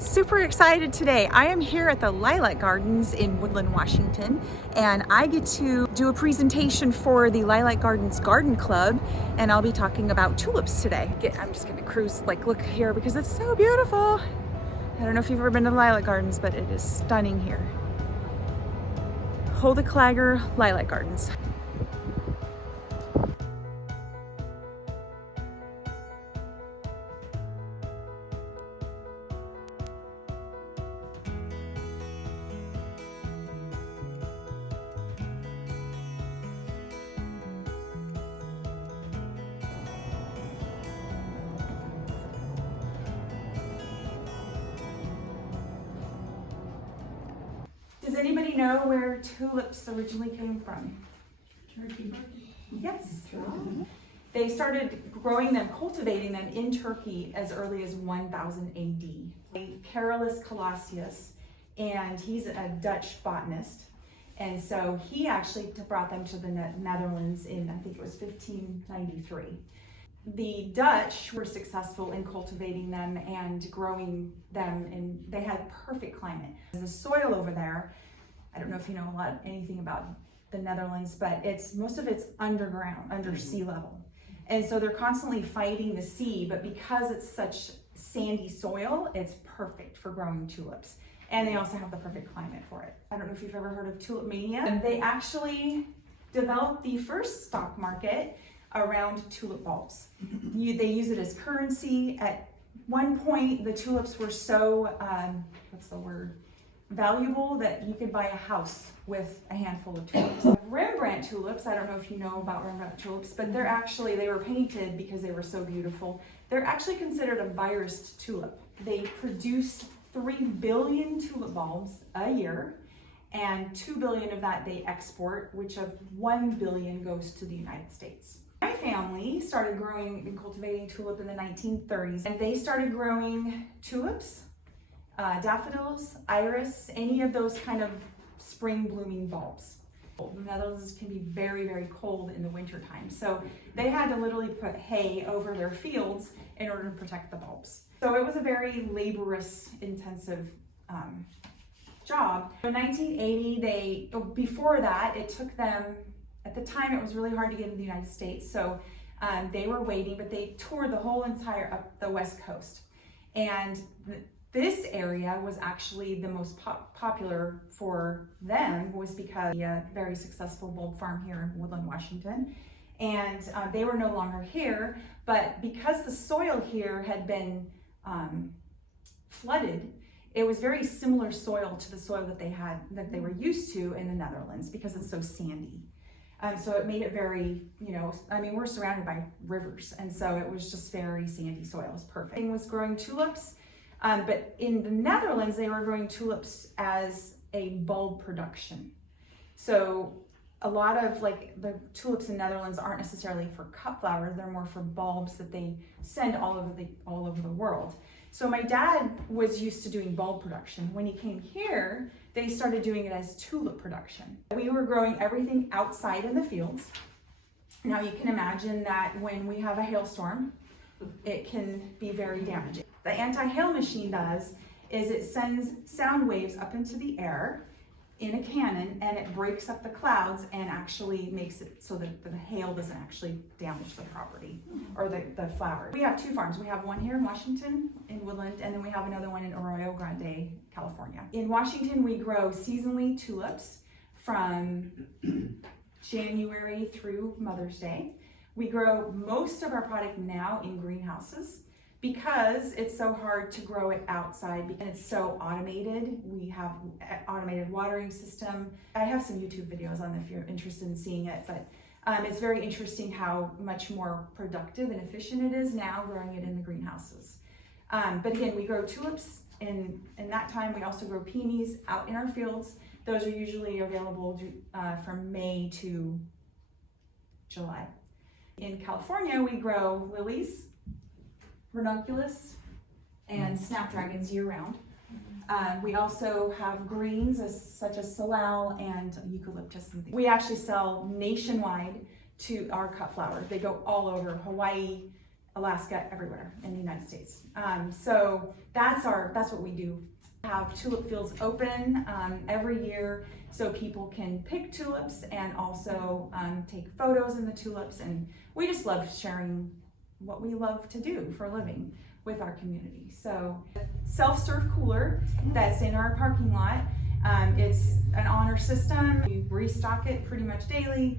Super excited today. I am here at the Lilac Gardens in Woodland, Washington, and I get to do a presentation for the Lilac Gardens Garden Club, and I'll be talking about tulips today. I'm just gonna cruise, look here because it's so beautiful. I don't know if you've ever been to the Lilac Gardens, but it is stunning here. Holland Lilac Gardens. Does anybody know where tulips originally came from? Turkey. Yes. They started growing them, cultivating them in Turkey as early as 1000 AD. Carolus Colossius, and he's a Dutch botanist. And so he actually brought them to the Netherlands in, I think it was 1593. The Dutch were successful in cultivating them and growing them, and they had perfect climate. The soil over there, I don't know if you know anything about the Netherlands, but most of it's underground, under sea level. And so they're constantly fighting the sea, but because it's such sandy soil, it's perfect for growing tulips. And they also have the perfect climate for it. I don't know if you've ever heard of tulip mania. They actually developed the first stock market around tulip bulbs. They use it as currency. At one point, the tulips were so, valuable that you could buy a house with a handful of tulips. Rembrandt tulips, I don't know if you know about Rembrandt tulips, but they were painted because they were so beautiful. They're actually considered a virused tulip. They produce 3 billion tulip bulbs a year, and 2 billion of that they export, which of 1 billion goes to the United States. My family started growing and cultivating tulip in the 1930s, and they started growing tulips, daffodils, iris, any of those kind of spring blooming bulbs. The Netherlands can be very, very cold in the winter time. So they had to literally put hay over their fields in order to protect the bulbs. So it was a very laborious, intensive job. In 1980, before that, it took them, at the time it was really hard to get into the United States. So they were waiting, but they toured the whole entire up the West Coast. And this area was actually the most popular for them, was because a very successful bulb farm here in Woodland, Washington. And they were no longer here, but because the soil here had been flooded, it was very similar soil to the soil that they were used to in the Netherlands because it's so sandy. So it made it very, we're surrounded by rivers, and so it was just very sandy soil. It was perfect. It was growing tulips. But in the Netherlands, they were growing tulips as a bulb production. So a lot of the tulips in the Netherlands aren't necessarily for cut flowers, they're more for bulbs that they send all over the world. So my dad was used to doing bulb production. When he came here, they started doing it as tulip production. We were growing everything outside in the fields. Now you can imagine that when we have a hailstorm, it can be very damaging. The anti-hail machine does is it sends sound waves up into the air in a cannon, and it breaks up the clouds and actually makes it so that the hail doesn't actually damage the property or the flowers. We have 2 farms. We have one here in Washington in Woodland, and then we have another one in Arroyo Grande, California. In Washington, we grow seasonally tulips from January through Mother's Day. We grow most of our product now in greenhouses because it's so hard to grow it outside and it's so automated. We have an automated watering system. I have some YouTube videos on if you're interested in seeing it, but it's very interesting how much more productive and efficient it is now growing it in the greenhouses. But again, we grow tulips in that time. We also grow peonies out in our fields. Those are usually available from May to July. In California, we grow lilies, ranunculus, and snapdragons year-round. We also have greens such as salal and eucalyptus. We actually sell nationwide to our cut flowers. They go all over Hawaii, Alaska, everywhere in the United States. So that's what we do. Have tulip fields open every year so people can pick tulips and also take photos in the tulips, and we just love sharing what we love to do for a living with our community. So self-serve cooler that's in our parking lot. It's an honor system. We restock it pretty much daily.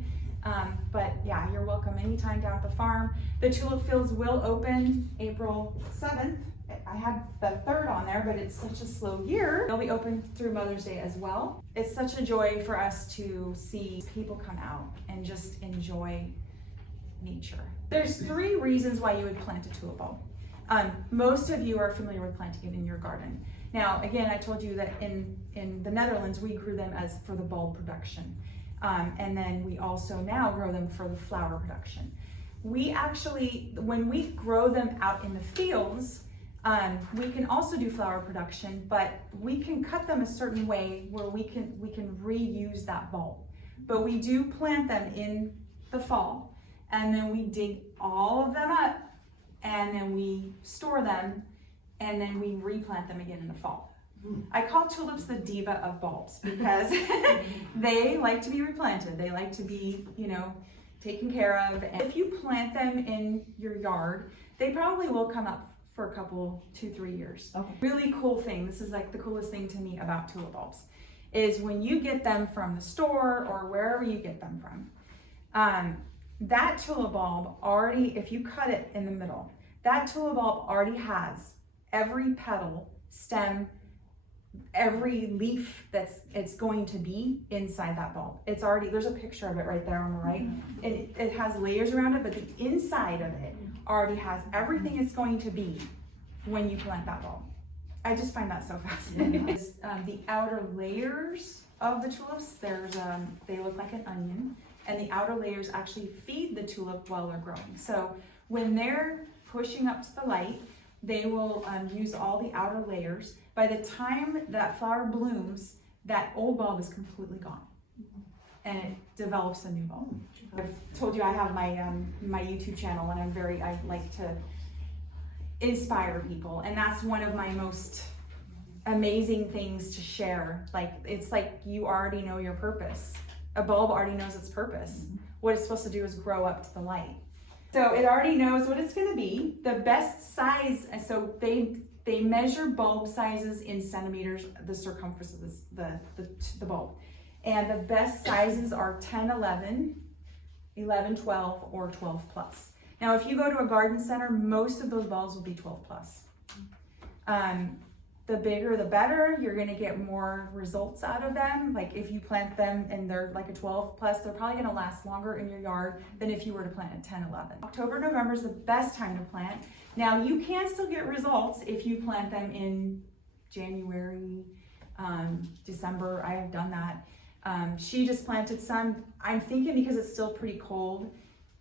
But yeah, you're welcome anytime down at the farm. The tulip fields will open April 7th. I had the 3rd on there, but it's such a slow year. They'll be open through Mother's Day as well. It's such a joy for us to see people come out and just enjoy nature. There's 3 reasons why you would plant a tulip bulb. Most of you are familiar with planting it in your garden. Now, again, I told you that in the Netherlands, we grew them as for the bulb production. And then we also now grow them for the flower production. We actually, when we grow them out in the fields, we can also do flower production, but we can cut them a certain way where we can reuse that bulb. But we do plant them in the fall, and then we dig all of them up, and then we store them, and then we replant them again in the fall. I call tulips the diva of bulbs because they like to be replanted. They like to be, taken care of. And if you plant them in your yard, they probably will come up for a couple, 2-3 years. Okay. Really cool thing. This is like the coolest thing to me about tulip bulbs is when you get them from the store or wherever you get them from. That tulip bulb already, if you cut it in the middle, that tulip bulb already has every petal, stem, every leaf it's going to be inside that bulb. It's already, there's a picture of it right there on the right. It has layers around it, but the inside of it already has everything it's going to be when you plant that bulb. I just find that so fascinating. The outer layers of the tulips, they look like an onion, and the outer layers actually feed the tulip while they're growing. So when they're pushing up to the light, they will use all the outer layers. By the time that flower blooms, that old bulb is completely gone, and it develops a new bulb. I've told you I have my YouTube channel, and I like to inspire people, and that's one of my most amazing things to share. Like, it's like you already know your purpose. A bulb already knows its purpose. What it's supposed to do is grow up to the light. So it already knows what it's going to be. The best size, so they measure bulb sizes in centimeters, the circumference of the bulb. And the best sizes are 10, 11, 11, 12, or 12 plus. Now, if you go to a garden center, most of those bulbs will be 12 plus. The bigger, the better. You're gonna get more results out of them. Like if you plant them and they're like a 12 plus, they're probably gonna last longer in your yard than if you were to plant a 10, 11. October, November is the best time to plant. Now, you can still get results if you plant them in January, December. I have done that. She just planted some. I'm thinking because it's still pretty cold,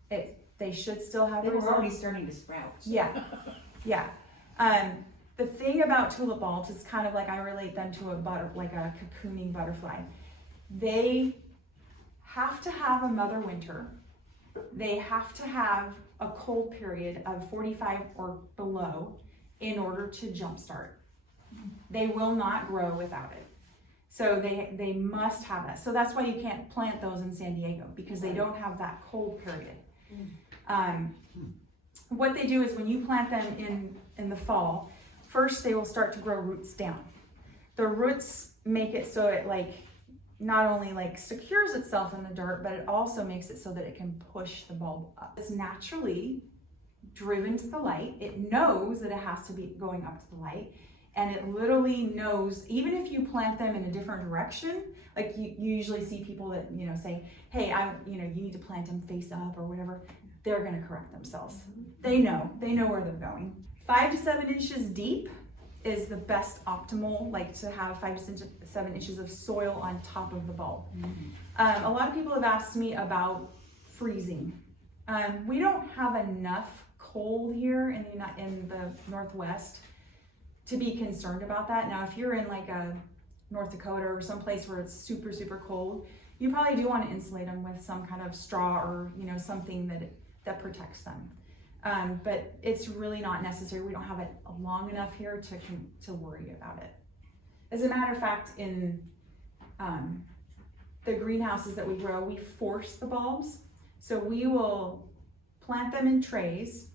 they should still have results. results. Already starting to sprout. So. Yeah, yeah. The thing about tulip bulbs is kind of like I relate them to a cocooning butterfly. They have to have a mother winter. They have to have a cold period of 45 or below in order to jumpstart. They will not grow without it. So they must have that. So that's why you can't plant those in San Diego, because they don't have that cold period. What they do is when you plant them in the fall, first they will start to grow roots down. The roots make it so it not only secures itself in the dirt, but it also makes it so that it can push the bulb up. It's naturally driven to the light. It knows that it has to be going up to the light. And it literally knows, even if you plant them in a different direction, like you usually see people that, say, hey, you need to plant them face up or whatever, they're gonna correct themselves. They know where they're going. 5 to 7 inches deep is the best optimal, to have 5 to 7 inches of soil on top of the bulb. A lot of people have asked me about freezing. We don't have enough cold here in the Northwest to be concerned about that. Now, if you're in a North Dakota or someplace where it's super, super cold, you probably do want to insulate them with some kind of straw or something that protects them. But it's really not necessary. We don't have it long enough here to worry about it. As a matter of fact, in the greenhouses that we grow, we force the bulbs. So we will plant them in trays.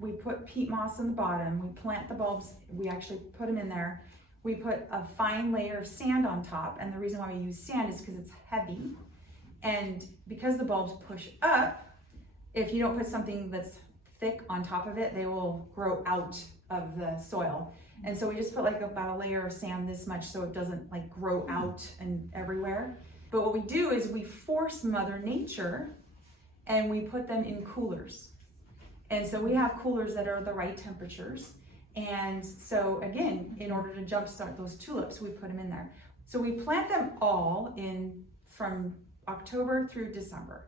We put peat moss on the bottom. We plant the bulbs. We actually put them in there. We put a fine layer of sand on top. And the reason why we use sand is because it's heavy. And because the bulbs push up, if you don't put something that's thick on top of it, they will grow out of the soil. And so we just put like about a layer of sand this much so it doesn't like grow out and everywhere. But what we do is we force Mother Nature and we put them in coolers. And so we have coolers that are the right temperatures. And so again, in order to jumpstart those tulips, we put them in there. So we plant them all in from October through December.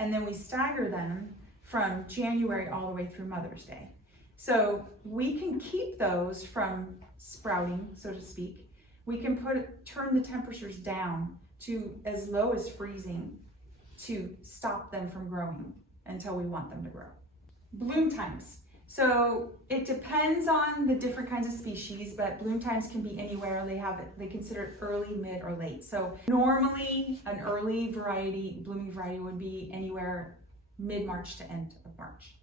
And then we stagger them from January all the way through Mother's Day. So we can keep those from sprouting, so to speak. We can turn the temperatures down to as low as freezing to stop them from growing until we want them to grow. Bloom times. So it depends on the different kinds of species, but bloom times can be anywhere. They consider it early, mid, or late. So normally an early variety, blooming variety would be anywhere mid-March to end of March.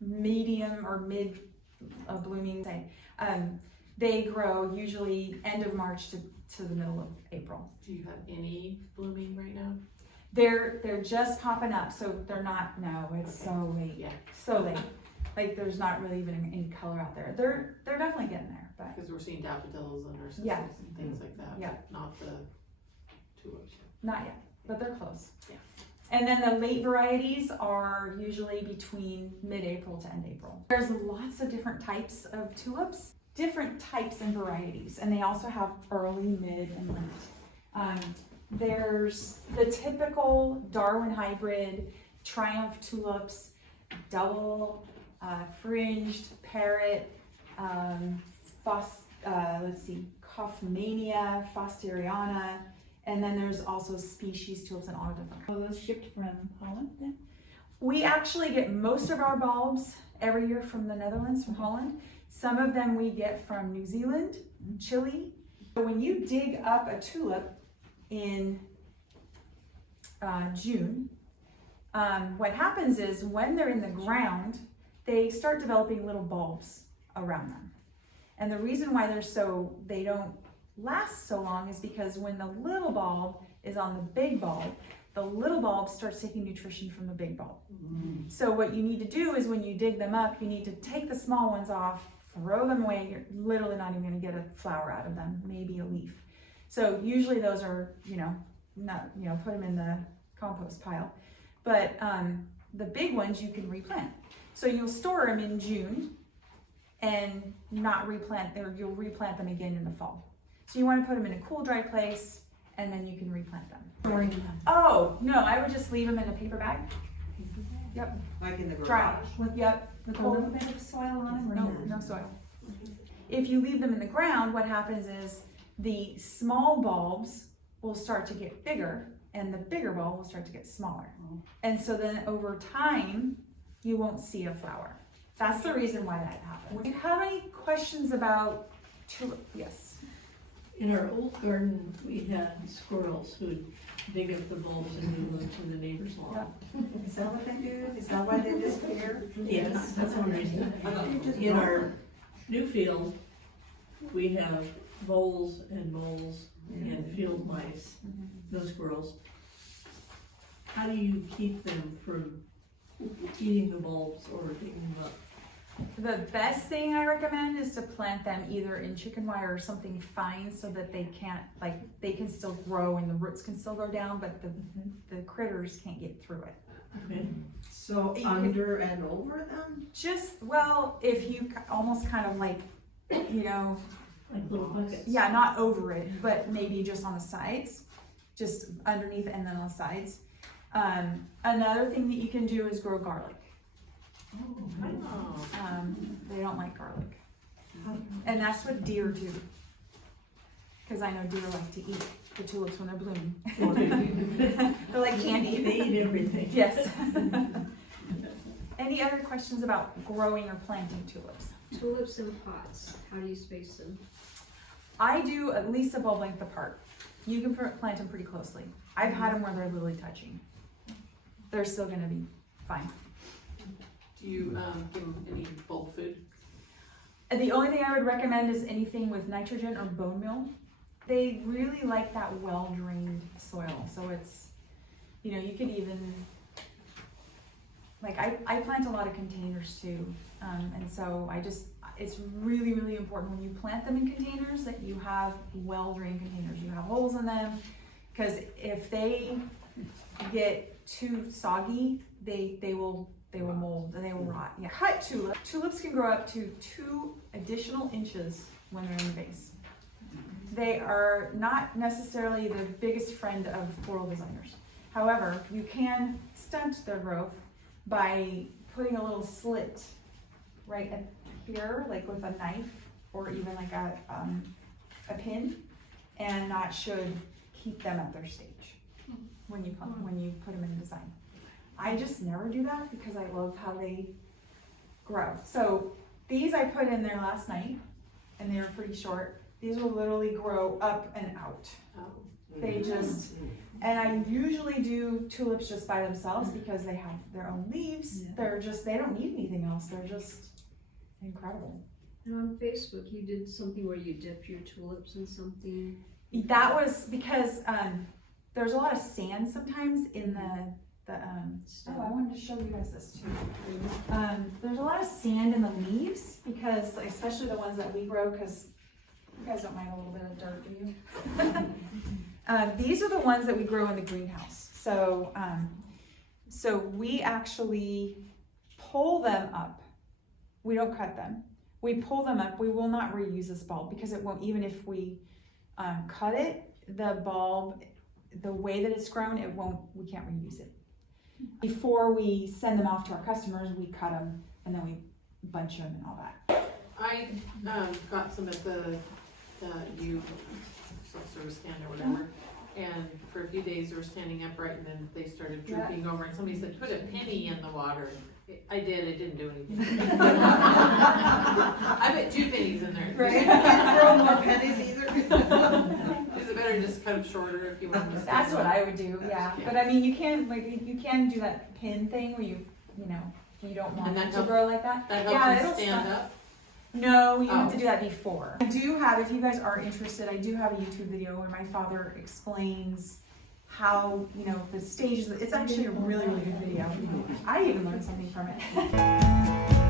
Medium or mid blooming, they grow usually end of March to the middle of April. Do you have any blooming right now? They're just popping up, so they're not. No, it's okay. So late. Yeah, so late. Like there's not really even any color out there. They're definitely getting there, but because we're seeing daffodils and narcissus and things like that. Yeah, not the tulips. Not yet, but they're close. Yeah. And then the late varieties are usually between mid-April to end April. There's lots of different types of tulips, different types and varieties, and they also have early, mid, and late. There's the typical Darwin hybrid, Triumph tulips, double fringed, parrot, Kaufmania, Fosteriana, and then there's also species tulips and all different. Are those shipped from Holland then? We actually get most of our bulbs every year from the Netherlands, from Holland. Some of them we get from New Zealand, Chile. When you dig up a tulip in June, what happens is when they're in the ground, they start developing little bulbs around them. And the reason why they don't last so long is because when the little bulb is on the big bulb, the little bulb starts taking nutrition from the big bulb. Mm-hmm. So what you need to do is when you dig them up, you need to take the small ones off, throw them away. You're literally not even going to get a flower out of them, maybe a leaf. So usually those are, put them in the compost pile. But the big ones you can replant. So you'll store them in June and not replant, or you'll replant them again in the fall. So you want to put them in a cool, dry place, and then you can replant them. Oh, no, I would just leave them in a paper bag. Yep. Like in the garage? Dry. Yep. With a little bit of soil on them? No soil. If you leave them in the ground, what happens is the small bulbs will start to get bigger, and the bigger bulb will start to get smaller. And so then over time, you won't see a flower. That's the reason why that happens. Do you have any questions about tulip? Yes. In our old garden, we had squirrels who'd dig up the bulbs and move them to the neighbor's lawn. Yep. Is that what they do? Is that why they disappear? Yes, that's one reason. In our new field, we have voles and moles and field mice, those squirrels. How do you keep them from eating the bulbs or digging them up? The best thing I recommend is to plant them either in chicken wire or something fine so that they can still grow and the roots can still go down, but the critters can't get through it. Okay. So under and over them? If you almost kind of like little buckets. Yeah, not over it, but maybe just on the sides, just underneath and then on the sides. Another thing that you can do is grow garlic. They don't like garlic. And that's what deer do. Because I know deer like to eat the tulips when they're blooming. They're like candy. They eat everything. Yes. Any other questions about growing or planting tulips? Tulips in pots, how do you space them? I do at least a bulb length apart. You can plant them pretty closely. I've had them where they're literally touching. They're still gonna be fine. Do you, give them any bulk food? And the only thing I would recommend is anything with nitrogen or bone meal. They really like that well-drained soil, so it's, you know, you could even, like I plant a lot of containers too, and so it's really, really important when you plant them in containers that you have well-drained containers, you have holes in them, because if they get too soggy, they will mold and they will rot. Yeah. Cut tulip. Tulips can grow up to 2 additional inches when they're in the vase. They are not necessarily the biggest friend of floral designers. However, you can stunt their growth by putting a little slit right at here, like with a knife or even like a pin, and that should keep them at their stage when you put them in a design. I just never do that because I love how they grow. So these I put in there last night, and they were pretty short. These will literally grow up and out. Oh. They just, and I usually do tulips just by themselves because they have their own leaves. They're just, they don't need anything else. They're just incredible. And on Facebook, you did something where you dip your tulips in something. That was because there's a lot of sand sometimes in the oh, I wanted to show you guys this too. There's a lot of sand in the leaves because, especially the ones that we grow, because you guys don't mind a little bit of dirt, do you? These are the ones that we grow in the greenhouse. So, so we actually pull them up. We don't cut them. We pull them up. We will not reuse this bulb because it won't, even if we cut it, the bulb, the way that it's grown, we can't reuse it. Before we send them off to our customers, we cut them and then we bunch them and all that. I, got some at the self-service stand or whatever, and for a few days they were standing upright and then they started drooping over, and somebody said, put a penny in the water. I did, it didn't do anything. I put 2 pennies in there. Right, can't throw more pennies either. Is it better just cut them shorter if you want to? That's what I would do, yeah. Yeah. But I mean, you can do that pin thing where you know, if you don't want And that it to help- grow like that. That Yeah, helps it'll them stand stuff. up? No, you have Oh. to do that before. I do have, if you guys are interested, I do have a YouTube video where my father explains how, you know, the stages. It's actually a really, really good video. I even learned something from it.